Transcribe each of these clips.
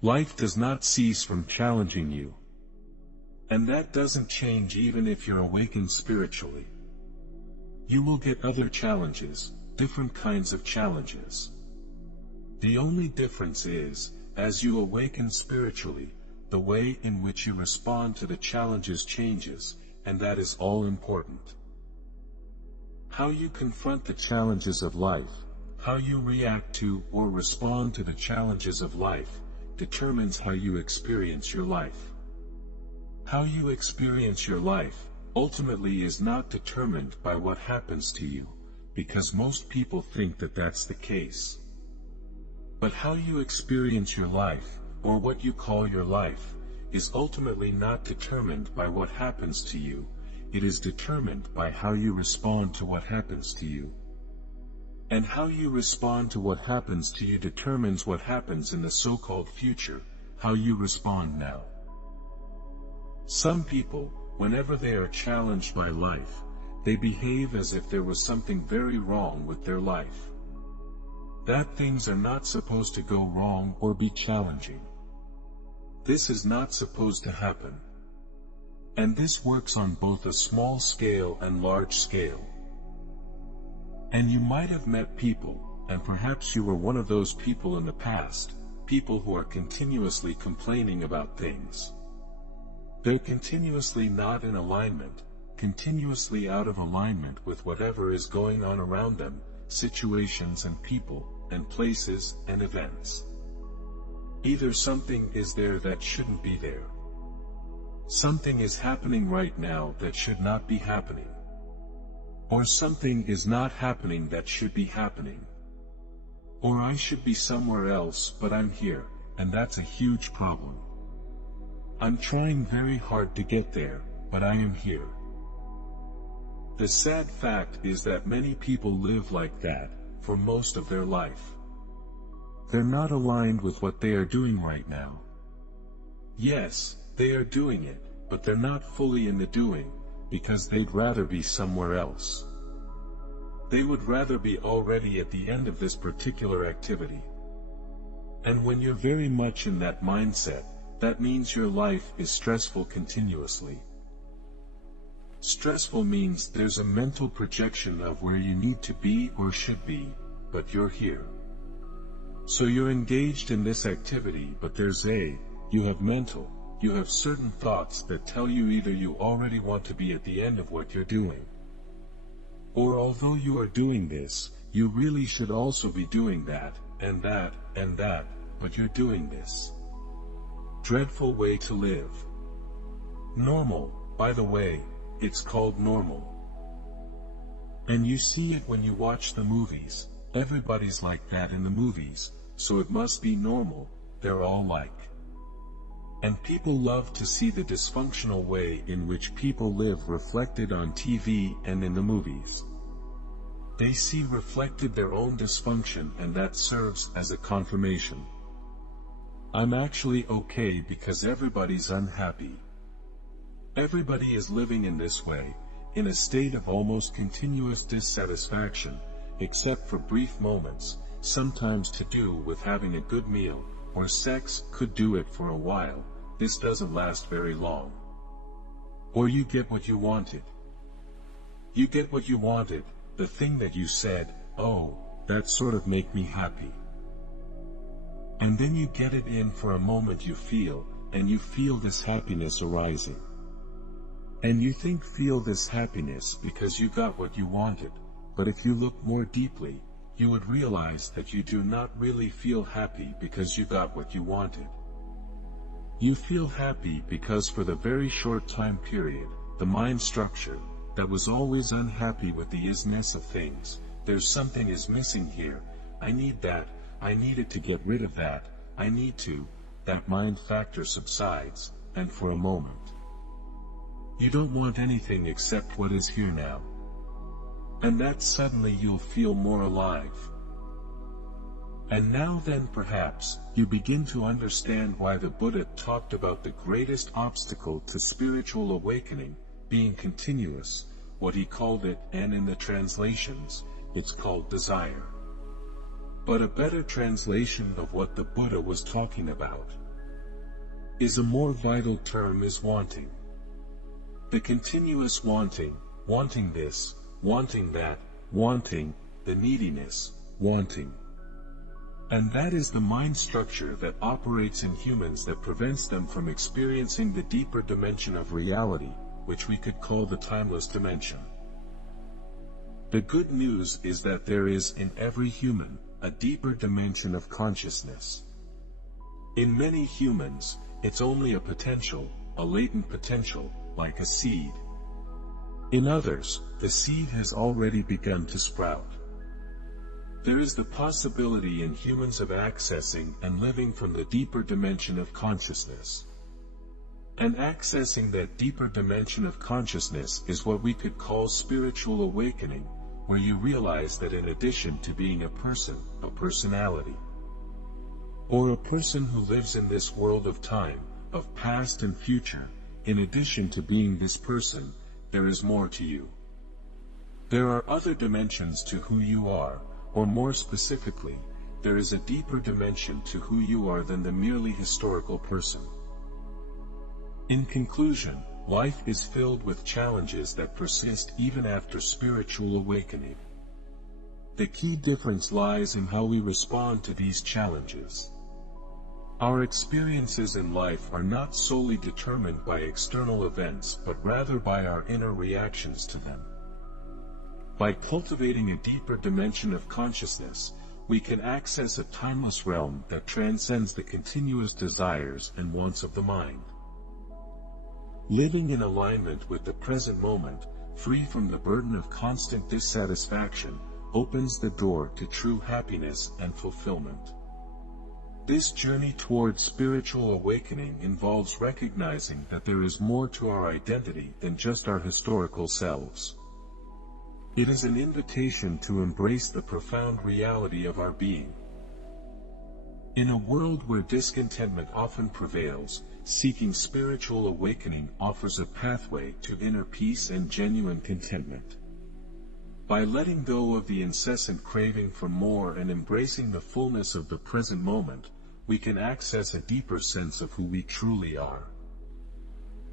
Life does not cease from challenging you. And that doesn't change even if you're awakened spiritually. You will get other challenges, different kinds of challenges. The only difference is, as you awaken spiritually, the way in which you respond to the challenges changes, and that is all important. How you confront the challenges of life, how you react to or respond to the challenges of life, determines how you experience your life. How you experience your life, ultimately is not determined by what happens to you, because most people think that that's the case. But how you experience your life, or what you call your life, is ultimately not determined by what happens to you, it is determined by how you respond to what happens to you. And how you respond to what happens to you determines what happens in the so-called future, how you respond now. Some people, whenever they are challenged by life, they behave as if there was something very wrong with their life. That things are not supposed to go wrong or be challenging. This is not supposed to happen. And this works on both a small scale and large scale. And you might have met people, and perhaps you were one of those people in the past, people who are continuously complaining about things. They're continuously not in alignment, continuously out of alignment with whatever is going on around them, situations and people, and places and events. Either something is there that shouldn't be there. Something is happening right now that should not be happening. Or something is not happening that should be happening. Or I should be somewhere else but I'm here, and that's a huge problem. I'm trying very hard to get there, but I am here. The sad fact is that many people live like that, for most of their life. They're not aligned with what they are doing right now. Yes, they are doing it, but they're not fully in the doing, because they'd rather be somewhere else. They would rather be already at the end of this particular activity. And when you're very much in that mindset, that means your life is stressful continuously. Stressful means there's a mental projection of where you need to be or should be, but you're here. So you're engaged in this activity, but you have certain thoughts that tell you either you already want to be at the end of what you're doing, or although you are doing this, you really should also be doing that, and that, and that, but you're doing this. Dreadful way to live. Normal, by the way, it's called normal. And you see it when you watch the movies, everybody's like that in the movies, so it must be normal, they're all like. And people love to see the dysfunctional way in which people live reflected on TV and in the movies. They see reflected their own dysfunction, and that serves as a confirmation. I'm actually okay because everybody's unhappy. Everybody is living in this way, in a state of almost continuous dissatisfaction, except for brief moments, sometimes to do with having a good meal, or sex could do it for a while. This doesn't last very long. Or you get what you wanted. You get what you wanted, the thing that you said, oh, that sort of make me happy. And then you get it in for a moment and you feel this happiness arising. And you feel this happiness because you got what you wanted, but if you look more deeply, you would realize that you do not really feel happy because you got what you wanted. You feel happy because for the very short time period, the mind structure, that was always unhappy with the isness of things, there's something is missing here, I need that, I needed to get rid of that, I need to, that mind factor subsides, and for a moment, you don't want anything except what is here now. And that suddenly you'll feel more alive. And now then perhaps, you begin to understand why the Buddha talked about the greatest obstacle to spiritual awakening, being continuous, what he called it, and in the translations, it's called desire. But a better translation of what the Buddha was talking about is a more vital term is wanting. The continuous wanting, wanting this, wanting that, wanting, the neediness, wanting. And that is the mind structure that operates in humans that prevents them from experiencing the deeper dimension of reality, which we could call the timeless dimension. The good news is that there is in every human a deeper dimension of consciousness. In many humans, it's only a potential, a latent potential, like a seed. In others, the seed has already begun to sprout. There is the possibility in humans of accessing and living from the deeper dimension of consciousness. And accessing that deeper dimension of consciousness is what we could call spiritual awakening, where you realize that in addition to being a person, a personality, or a person who lives in this world of time, of past and future, in addition to being this person, there is more to you. There are other dimensions to who you are, or more specifically, there is a deeper dimension to who you are than the merely historical person. In conclusion, life is filled with challenges that persist even after spiritual awakening. The key difference lies in how we respond to these challenges. Our experiences in life are not solely determined by external events but rather by our inner reactions to them. By cultivating a deeper dimension of consciousness, we can access a timeless realm that transcends the continuous desires and wants of the mind. Living in alignment with the present moment, free from the burden of constant dissatisfaction, opens the door to true happiness and fulfillment. This journey towards spiritual awakening involves recognizing that there is more to our identity than just our historical selves. It is an invitation to embrace the profound reality of our being. In a world where discontentment often prevails, seeking spiritual awakening offers a pathway to inner peace and genuine contentment. By letting go of the incessant craving for more and embracing the fullness of the present moment, we can access a deeper sense of who we truly are.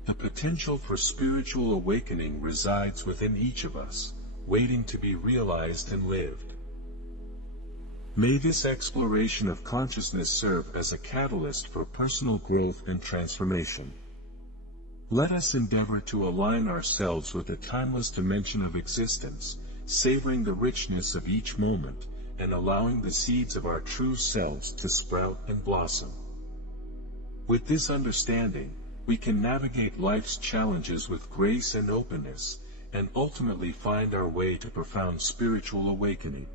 The potential for spiritual awakening resides within each of us, waiting to be realized and lived. May this exploration of consciousness serve as a catalyst for personal growth and transformation. Let us endeavor to align ourselves with the timeless dimension of existence, savoring the richness of each moment, and allowing the seeds of our true selves to sprout and blossom. With this understanding, we can navigate life's challenges with grace and openness, and ultimately find our way to profound spiritual awakening.